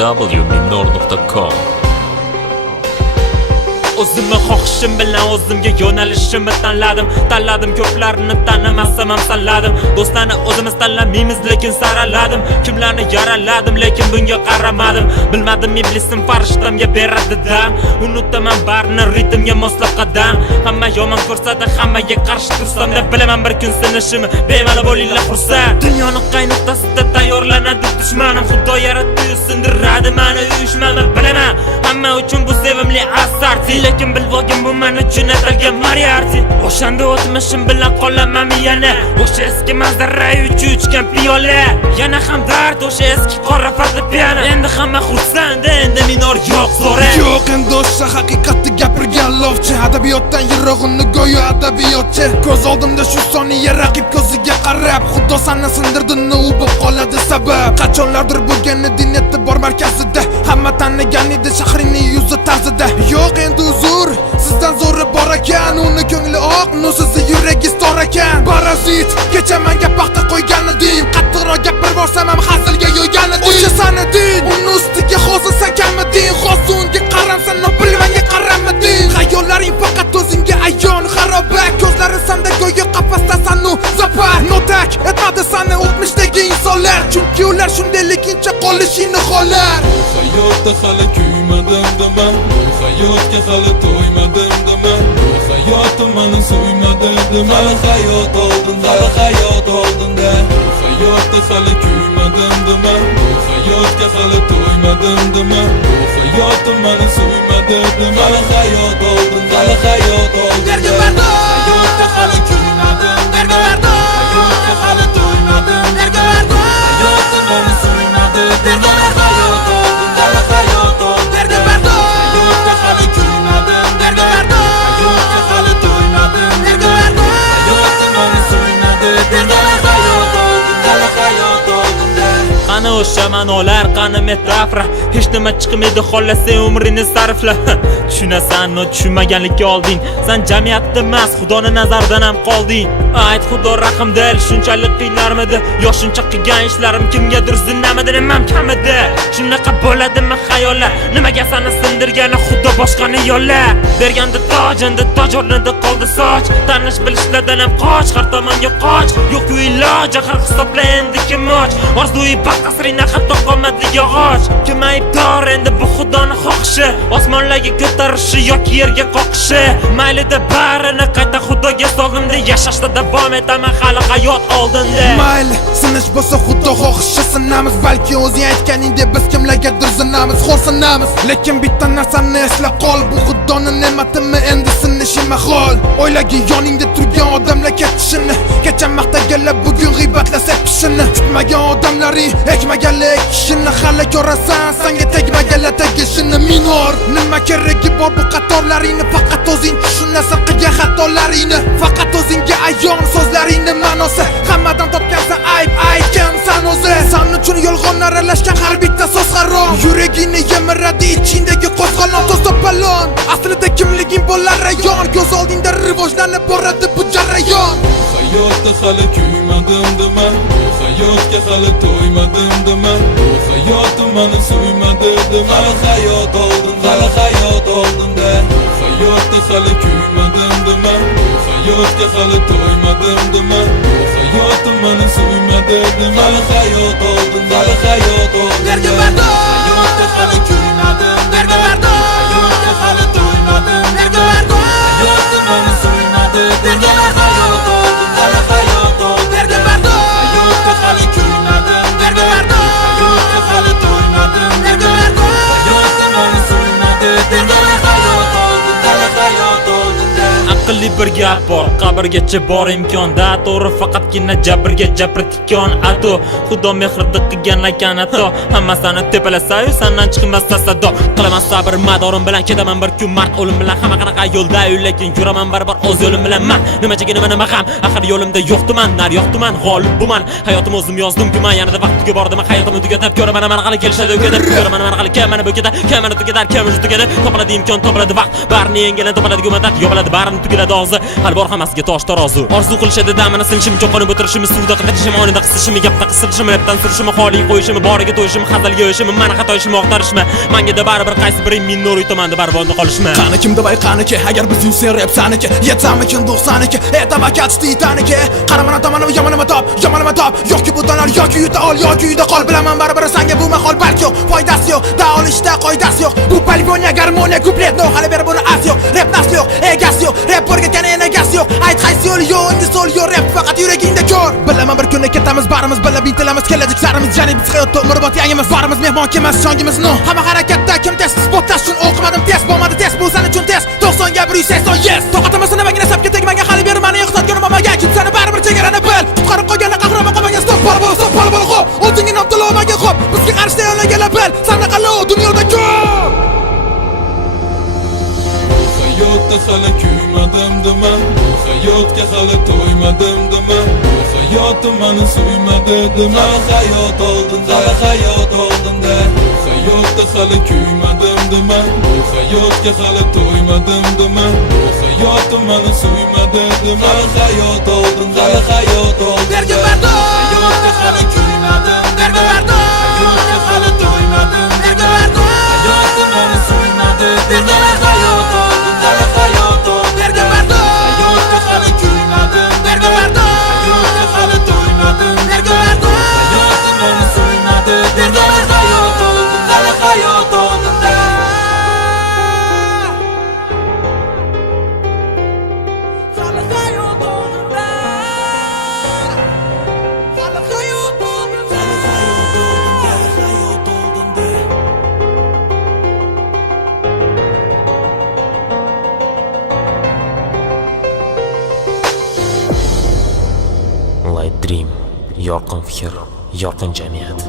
www.minor.com. O'zimni xohishim bilan o'zimga yo'nalishimni tanladim ko'plarni tanimasam ham tanladim. Do'stlarni o'zimiz tanlamaymiz lekin saraladim. Kimlarni yaraladim lekin bunga qaramadim. Bilmadim iblisim farishtamga beradi dam. Unutaman barni ritmga moslab qadam. Hamma yomon ko'rsatdi, hammaga qarshi tursam deb bilaman bir kun sinishimni. Bemalol bo'linglar xursand. Dunyoning qaynoqtasida tayyorlanadi dushmanim. Xudo yaratdi sindiradi meni uyushmani bilaman. Hamma uchun bu sevimli asar. Lekin bilvogim bu men uchun atalgan Moriarty. O'shanda o'tmishim bilan qolaman yana. O'sha eski manzara uchgan piyola. Yana ham dard o'sha eski qora fortepiano. Endi hamma xursand, endi minor yo'q zo'ra. Yo'q endi o'sha haqiqatni gapirgan lovchi. Adabiyotdan yirog'ini go'yo adabiyotchi. Ko'z oldimda shu soniya raqib ko'ziga qarab, Xudo seni sindirdini u bo'lib qoladi sabab. Qachonlardir bo'lgan edi e'tibor markazida, hamma tanigan edi shahrining yuzi tarzida. Yo'q endi uzr, sizdan zo'ri bor ekan, uni ko'ngli oq, nusizi yuragi stor ekan. Parazit, kecha menga paxta qo'ygan eding, qattiqroq gapirib borsam ham hazilga yo'ygan eding. O'sha sanading, uni ustiga hozir sakamiding, hozir unga qaramsan, bilmanga qaramading. Xayollaring faqat o'zingga ayon, xaroba, ko'zlari sanda go'yo qafasdasan u zapar. Notak etmadi seni o'tmishdagi insonlar, chunki ular shundayligincha qolishini xohlar. Hayotda hali kuymadim deman, hayotga hali to'ymadim deman, hayotim meni suymadi deman. Hayot oldinda, hayot oldinda, hayotda hali kuymadim deman, hayotga hali to'ymadim deman, hayotim meni suymadi deman. Hayot oldinda, hayot oldinda, hayotga hali kuymadim, hayotga hali to'ymadim, hayotim meni suymadi deman. Qani o'sha ma'nolar, qani metafora, hech nima chiqmaydi xohlasa umrini sarfla. Tushunasan-mi, tushunmaganlikka olding. Sen jamiyatda emas, Xudoning nazaridan ham qolding. Ayt Xudo rahmdil, shunchalik qiynarmidi? Yo shuncha qilgan ishlarim kimgadir zinnamidi, nimam kamidi? Shunaqa bo'ladimi xayollar? Nimaga seni sindirgani Xudo boshqani yo'llar? Berganda toj, endi toj o'rnida qoldi soch. Tanish bilishlardan ham qoch, har tomonga qoch. Yo'q-ku iloj, har hisobla endi kim och. Orzuyi qasrina hatto qolmadi yog'och. Kim aybdor endi bu Xudoning xohishi? Osmonlarga ko'tarishi yoki yerga qoqishi? Maylida barini qayta Xudoga soldim-da, yashashda davom etaman hali hayot oldinda. Mayli, sinish bo'lsa Xudo xohishi sinamiz, balki o'zing aytganingdek biz kimlargadir zinamiz, xo'rsinamiz. Lekin bitta narsani eslab qol, bu Xudoning ne'matimi endi sinishi mahol. O'ylagin yoningda turgan odamlar ketishini, kecha maqtaganlar bugun g'iybatlasa pishini. Kutmagan odamlaring ekmaganlar kishini hali ko'rasan, senga tegmaganlar tegishini. Minor, nima keragi bor bu qatorlaringni? Faqat o'zing tushunasan qilgan xatolaringni. Faqat o'zingga ayon so'zlaringni ma'nosi. Hammadan topgansan ayb, aytgansan o'zi. Sen uchun yolg'on aralashgan har bitta so'z harom. Yuragingni yemiradi ichingdagi qo'zg'olon, to'z to'palon. Aslida kimliging bo'lar ayon, ko'z oldingda rivojlanib boradi bu jarayon. Hayotda hali kuymadim deman, hayotga hali to'ymadim deman, hayotim meni suymadi deman. Hayot oldinda, hayot oldinda, hayotda hali kuymadim deman, hayotga hali to'ymadim deman, hayotim meni suymadi deman. Hayot oldinda, hayot oldinda, hayotga hali kuymadim, hayotga hali to'ymadim, hayotim meni suymadi deman. Hayot oldinda, hayot oldinda, hayotga hali kuymadim, hayotga hali to'ymadim, hayotim meni suymadi deman. Hayot oldinda, hayot oldinda. Aqlli bir gap bor, qabrgacha bor imkonda, to'g'ri faqatgina jabrga jabr tikon. Ato Xudo mehrida qilgan ekan ato, hammasini tepalasa-yu sendan chiqmas tasoddo. Qilaman sabr madorim bilan, ketaman bir kun mard o'lim bilan. Hamma qanaqa yo'lda, lekin yuraman baribir o'z yo'lim bilan. Men nimachiga nima ham, axir yo'limda yo'qdiman, nar yo'qdiman, g'olib buman. Hayotim o'zim yozdim guman, yanada vaqtiga bordim, hayotimni tugatib ko'raman, mana qali kelishadi o'kadib, ko'raman mana qali mana bu keta, mana tugatar, kim tugadi, topiladi imkon, topiladi vaqt, barni yengildan topiladi gumatat, yo'qoladi barini tugiladi qiladi og'zi, hali bor hammasiga tosh tarozi. Orzu qilishadi damini sinishim, cho'qinib o'tirishim, suvda qidirishim, o'yinda qisishim, gapda qisirishim, repdan surishim, xoli qo'yishim, boriga to'yishim, hazilga yo'yishim, mana xatoyishim, oqtarishim. Menga da baribir qaysi biring men nur yutamanda barbodni qolishmi? Qani kimda bay qaniki, agar biz yursen rap saniki, yetsamikin 92, tabaqat titaniki. Qaramana tomonim yomonima top, yo'qki bu donar yoki yuta ol, yoki uyda qol. Bilaman baribir senga bu mahol balki yo'q, foydasi yo'q, davolishda qoidasi yo'q. Bu polifoniya, garmoniya, kuplet, no hali ber buni as yo'q, rap nasli yo'q, egasi yo'q, rap o'rgatgan enagasi yo'q. Ayt qaysi yo'l yo'q, endi so'l yo'q, rap faqat yuragingda ko'r. Bilaman bir kunda ketamiz barimiz, bilib intilamiz, kelajaklarimiz jani biz hayotda umrbod yangimiz, barimiz mehmon kelmas shongimiz no. Hamma harakatda kim test spotlash uchun o'qimadim, test bo'lmadi, test bu sen uchun test. 90 ga 180 yes. To'xtamasini nimagina sapga tegmanga hali ber meni iqtisodga nimaga kim seni baribir chegarani bil. Qutqarib qo'ygan qahramon qolmagan stop pol xo'p. O'zingni nomtalomaga xo'p. Bizga qarshi tayyorlangan bil. Sanaqa lo dunyoda ko'p. Hayotda hali kuymadim dema, bu hayotga hali to'ymadim dema, bu hayotim meni suymadi dema. Hayot oldinda, hayot oldinda. Hayotda hali kuymadim dema, bu hayotga hali to'ymadim dema, bu hayotim meni suymadi dema. Hayot oldinda, hayot oldinda. Berga bardo, hayotga hali kuymadim, berga bardo, hayotga hali to'ymadim, berga bardo, hayotim meni suymadi dema. Light Dream, yorqin fikr, yorqin jamiyat.